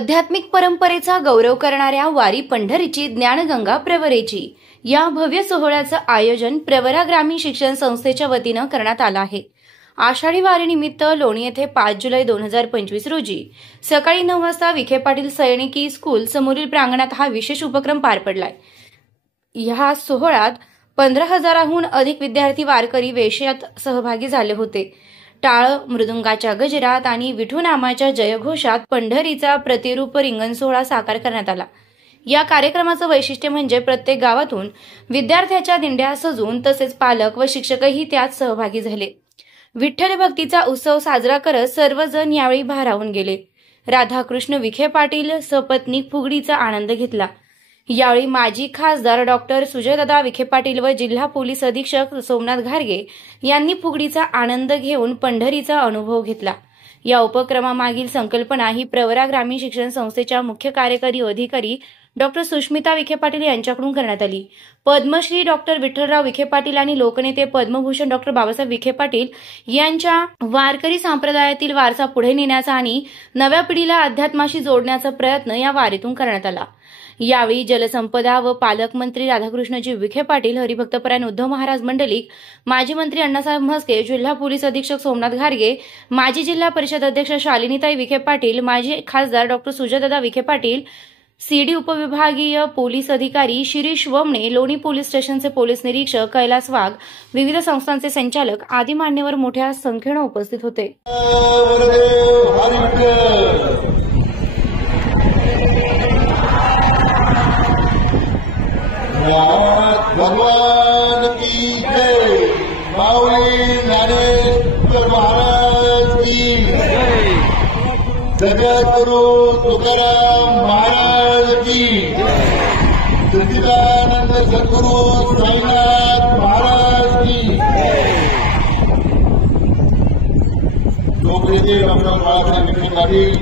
आध्यात्मिक परंपरेचा गौरव करणाऱ्या वारी पंढरीची ज्ञानगंगा प्रवरेची या भव्य सोहळ्याचं आयोजन प्रवरा ग्रामीण शिक्षण संस्थेच्या वतीनं करण्यात आलं आहे। आषाढी वारीनिमित्त लोणी येथे 5 जुलै 2025 रोजी सकाळी 9 वाजता विखे पाटील सैनिकी स्कूल समोरील प्रांगणात हा विशेष उपक्रम पार पडलाय। या सोहळ्यात 15,000हून अधिक विद्यार्थी वारकरी वेशात सहभागी झाले होते। टाळ मृदुंगाच्या गजरात आणि विठुनामाच्या जयघोषात पंढरीचा प्रतिरूप रिंगण सोहळा साकार करण्यात आला। या कार्यक्रमाचं वैशिष्ट्य म्हणजे प्रत्येक गावातून विद्यार्थ्याच्या दिंड्या सजून तसेच पालक व शिक्षकही त्यात सहभागी झाले। विठ्ठल भक्तीचा उत्सव साजरा करत सर्वजण यावेळी भारावून गेले। राधाकृष्ण विखे पाटील सपत्नीक फुगडीचा आनंद घेतला। यावेळी माजी खासदार डॉक्टर सुजयदादा विखे पाटील व जिल्हा पोलीस अधीक्षक सोमनाथ घारगे यांनी फुगडीचा आनंद घेऊन पंढरीचा अनुभव घेतला। या उपक्रमामागील संकल्पना ही प्रवरा ग्रामीण शिक्षण संस्थेच्या मुख्य कार्यकारी अधिकारी डॉक्टर सुष्मिता विखे पाटील यांच्याकडून करण्यात आली। पद्मश्री डॉक्टर विठ्ठलराव विखे पाटील आणि लोकनेते पद्मभूषण डॉक्टर बाबासाहेब विखे पाटील यांच्या वारकरी संप्रदायातील वारसा पुढे नेण्याचा आणि नव्या पिढीला अध्यात्माशी जोडण्याचा प्रयत्न या वारीतून करण्यात आला। यावेळी जलसंपदा व पालकमंत्री राधाकृष्णजी विखे पाटील, हरिभक्तपरायण उद्धव महाराज मंडलिक, माजी मंत्री अण्णासाहेब म्हस्के, जिल्हा पोलीस अधीक्षक सोमनाथ घारगे, माजी जिल्हा परिषद अध्यक्ष शालिनीताई विखे पाटील, माजी खासदार डॉक्टर सुजयदादा विखे पाटील, सीडी उपविभागीय पोलीस अधिकारी शिरीष वमणे, लोणी पोलीस स्टेशनचे पोलीस निरीक्षक कैलास वाघ, विविध संस्थांचे संचालक आदी मान्यवर मोठ्या संख्येने उपस्थित होते। भगवान की जय। माऊली ज्ञानेश्वर महाराज की जय। जगद्गुरु तुकाराम महाराज की जय। सच्चिदानंद सद्गुरु साईनाथ महाराज की जय। लोकनेते डॉक्टर बाबासाहेब विखे पाटील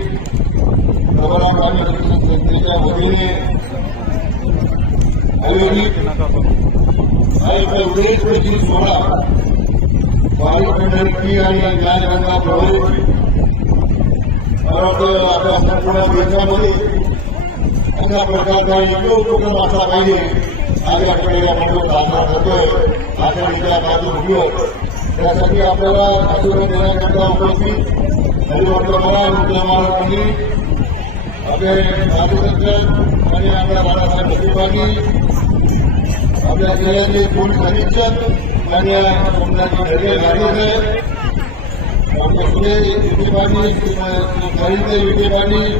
प्रवरा ग्रामीण शिक्षण संस्थेच्या वतीने आयोजित उद्देशपूर्ती सोहळा वारी पंढरीची आणि ज्ञानगंगा प्रवरेची आपल्या संपूर्ण देशामध्ये अशा प्रकारचा एक उपक्रम असला पाहिजे। आज आठवड्याला आपण साजरा करतोय आषाढीचा प्रादुर्भाव, त्यासाठी आपल्याला आशीर्वाद देण्याकरता उपस्थित हरिभक्तपरायण उद्धव महाराज मंडळी, आपले साधुसंत आणि आपल्या बाळासाहेब विखे पाटील, आपल्या जिल्ह्याचे पोलीस अधीक्षक आणि सोमनाथजी घारगे, डॉक्टर सुजय विखे पाटील, शालिनीताई विखे पाटील,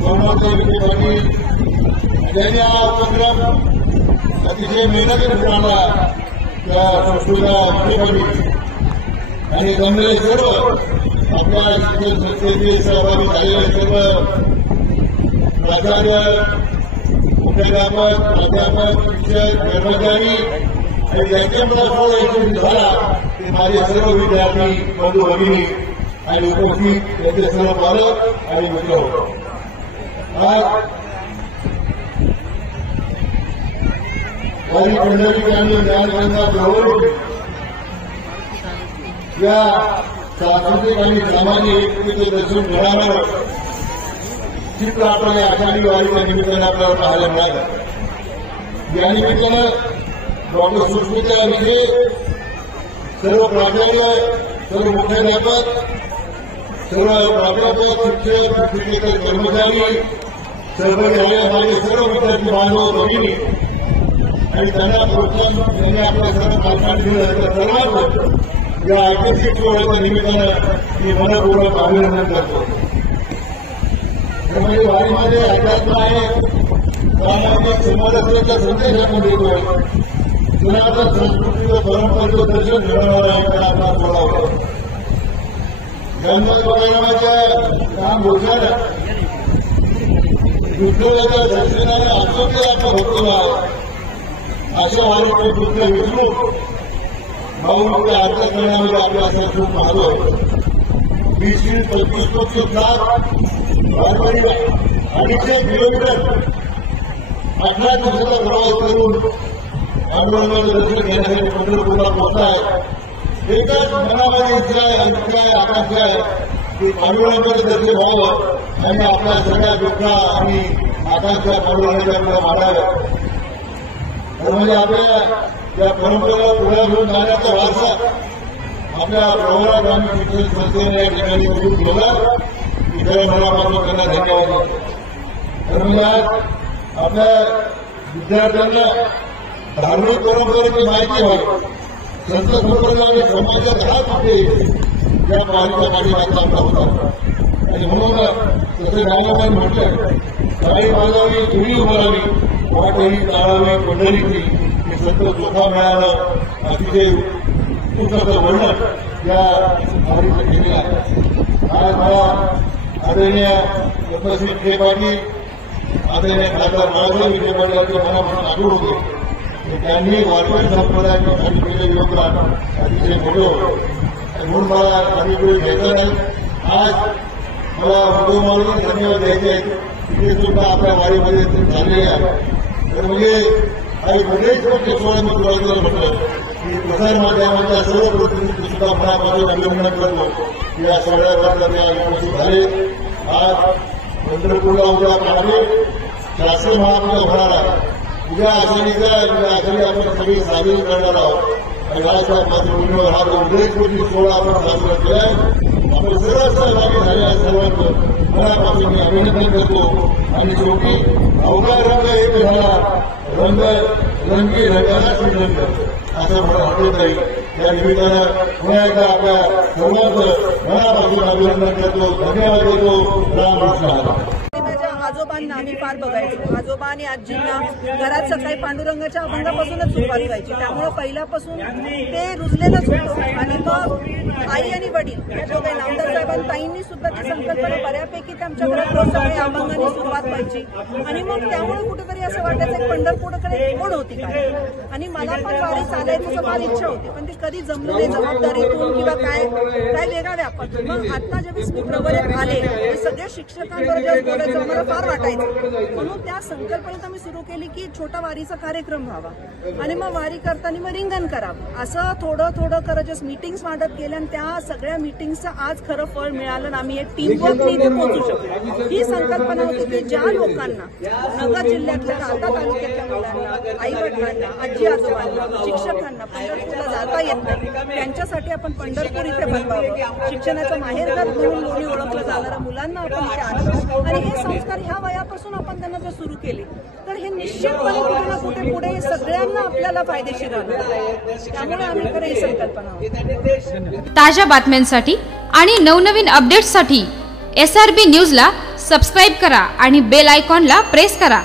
सोमनाथजी विखे पाटील यांनी हा उपक्रम अतिशय मेहनतीने पुरवला। त्या संस्थेला विखे पाटील आणि जमलेले सर्व आपल्या शिक्षण संस्थेचे सहभागी झालेले सर्व प्राचार्य, मुख्याध्यापक, प्राध्यापक, शिक्षक, कर्मचारी आणि यांच्यामध्ये सोहळा यशस्वी झाला ते माझे सर्व विद्यार्थी बंधू भगिनी आणि उपस्थित त्यांचे सर्व पालक आणि मित्र होतो। आज वारी पंढरी आणि ज्ञानगंगा प्रवरेची या सांस्कृतिक आणि सामाजिक एकतेचे दर्शन घडवणारं चित्र आपल्याला आषाढी वारीच्या निमित्तानं आपल्याला पाहायला मिळालं। या निमित्तानं डॉक्टर सुष्मिता विखे, सर्व प्राचार्य, सर्व मुख्याध्यापक, सर्व प्राध्यापक, शिक्षक, शिक्षक, कर्मचारी सहभागी झालेल्या माझे सर्व विद्यार्थी बांधव भगिनी आणि त्यांना प्रोत्साहन त्यांनी आपल्या सर्व पालकांनी दिलं त्या सर्वांचं या ऐतिहासिक सोहळ्याच्या निमित्तानं मी मनपूर्वक अभिनंदन करतो। त्यामुळे वारीमध्ये अध्यात्म आहे, सामाजिक समाजाचा संदेश आपण देतोय, सनातन संस्कृतीचं परंपरेचं दर्शन घडवणारा एक आपला सोहळा होता। जन्मोत्सवाच्या काम घोषणानं विठ्ठलाच्या दर्शनाने आसवलेला आपला भक्तभाव, अशा वारीचे पुत्र विष्णू भाऊंच्या अर्थ करण्यामध्ये आपला असा खूप पाहतो। 20-25 वारकरी 250 किलोमीटर 18 दिवसाचा प्रवास करून पांडुरंगाचं दर्शन घेण्यासाठी पंढरपूरला पोहोचला आहे। एकच मनामध्ये इच्छा आहे, आकांक्षा आहे की पांडुरंगाचे दर्शन व्हावं आणि आपल्या सगळ्या दुःखा आणि आकांक्षा पांडुरंगाच्या आपल्याला मांडाव्या. तर म्हणजे आपल्या या परंपरेला पुढे घेऊन जाण्याचा वारसा आपल्या प्रवरा ग्रामीण शिक्षण संस्थेने या ठिकाणी सुरू ठेवला. इतर मनापासून त्यांना धन्यवाद. तर म्हणजे आज आपल्या विद्यार्थ्यांना धार्मिक परंपरेची माहिती व्हावी, संत संप्रदाय समाजाच्या घरात होते या पालिका पाठीमागचा आपला होता. आणि म्हणून तसं गावाला म्हटलं, काही बाजावी जुनी उभारावी, वाटही टाळावी पंढरीची, हे संत चोखा मिळालं अतिशय उत्कृष्ट वर्णन या वारीचं केलेलं आहे. आज मला आदरणीय उपस्थित हे पाटील, आदरणीय खासदार बाळासाहेब विखे पाटील यांचे मनापासून आठवण होते. त्यांनी वारकरी संप्रदायासाठी केलेले योगदान अतिशय मोठं होतं. म्हणून मला काही वेळ घ्यायचा नाही. आज मला उद्योगमाला धन्यवाद द्यायचे आहेत. तिथे सुद्धा आपल्या वारीमध्ये झालेले आहे. तर म्हणजे काही बरेच मोठे सोहळे मी सुरुवातीला म्हटलं की प्रसार माध्यमाच्या सर्व प्रतिनिधी सुद्धा मनापासून अभिनंदन करतो. या सगळ्या वर्गात उपस्थित झाले. आज पंढरपूरला उद्या पाहणे शास्त्री महापूजा होणार आहे. उद्या आषाढीचा आषाढी आपण सगळी साजरी करणार आहोत. गावाच्या पार्श्वभूमीवर हा उदयस्फूर्ती सोहळा आपण साजरा केला. आपण सर्व सहभागी झालेल्या सर्वांचं मनापासून मी अभिनंदन करतो. आणि शेवटी अवघा रंग एक झाला, रंग रंगी रंगाला श्रीरंग असं मला वाटत नाही. या निमित्तानं पुन्हा एकदा आपल्या सर्वांचं मनापासून अभिनंदन करतो, धन्यवाद देतो. रामकृष्ण. आजोबांना आम्ही फार बघायचो. आजोबा आणि आजींना घरात सकाळी पांडुरंगाच्या अभंगापासूनच सुरुवात व्हायची. त्यामुळे पहिल्यापासून ते रुजलेलंच होतं. आणि मग आई आणि वडील जो काही नामदार साहेबांताईंनी सुद्धा ती संकल्पना बऱ्यापैकी त्यांच्या घरात रोज सकाळी अभंगाने सुरुवात व्हायची. आणि मग त्यामुळे कुठेतरी असं वाटायचं पंढरपूरकडे कोण होती काय. आणि मला पण वारी चालायची फार इच्छा होती, पण ते कधी जमलं नाही जबाबदारीतून किंवा काय वेगळा व्यापार. मग आता ज्यावेळेस मी प्रवरेत आले सगळ्या शिक्षकांबरोबर जेव्हा बोलायचं आम्हाला फार वाटायचं. म्हणून त्या संकल्पनेत आम्ही सुरू केली की छोटा वारीचा कार्यक्रम व्हावा आणि मग वारी करताना मग रिंगण करावं. असं थोडं थोडं करत जस्ट मीटिंग्स वाढत गेल्या आणि त्या सगळ्या मीटिंग्सचं आज खरं फळ मिळालं आणि आम्ही एक टीमवर्कने इथे पोहोचू शकतो. ही संकल्पना होती की ज्या लोकांना नगर जिल्ह्यातल्या आता तालुक्यातल्या मुलांना, आई वडिलांना, आजी आजोबांना, शिक्षकांना पंढरपूरला जाता येत नाही त्यांच्यासाठी आपण पंढरपूर इथे बनवावं. शिक्षणाचं माहेरघर म्हणून दोन्ही ओळखलं जाणाऱ्या मुलांना आपण इथे आणलं आणि हे संस्कार ह्या वयापासून आपण त्यांना जर सुरू केले तर हे निश्चितपणे कुठे ना कुठे पुढे सगळ्यांना आपल्याला फायदेशीर राहणार. त्यामुळे आम्ही खरं ही संकल्पना. ताज्या बातम्यांसाठी आणि नवनवीन अपडेट्ससाठी SRB न्यूजला सबस्क्राईब करा आणि बेल आयकॉनला प्रेस करा.